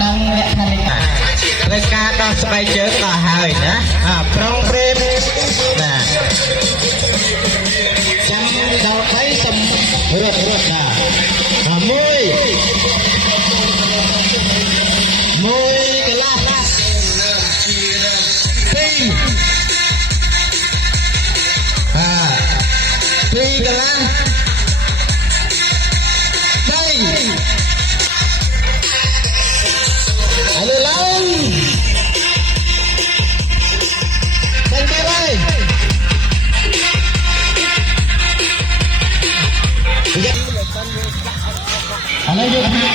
đang lẹ thànhเลยการต้องสบายเจอต่อหายนะพร้อมเรียบนะจังดาวไทยสมรสนะมุยกลาปีกลาHalo lang. Bye-bye. Halo juga.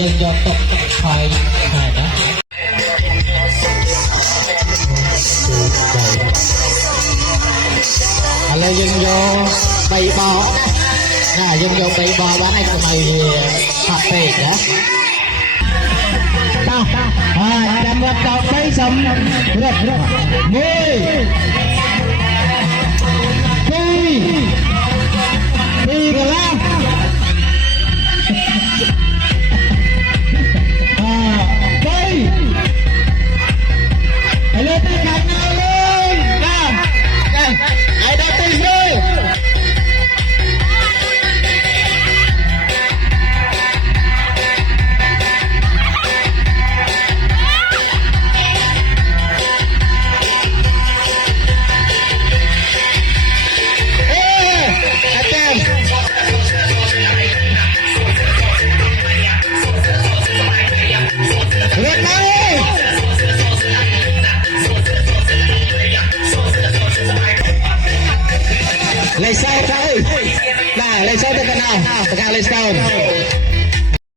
ยังยอมตกคอยหายนะอะไรยังยอใบบอนะยังยอใบบอบ้านไอ้ทำไมผักเป็ดนะจังหวัดต่อไปสำเร็จมุยปีกันแล้วlấy sao thôi này lấy sao tới cái nào tất cả lấy sao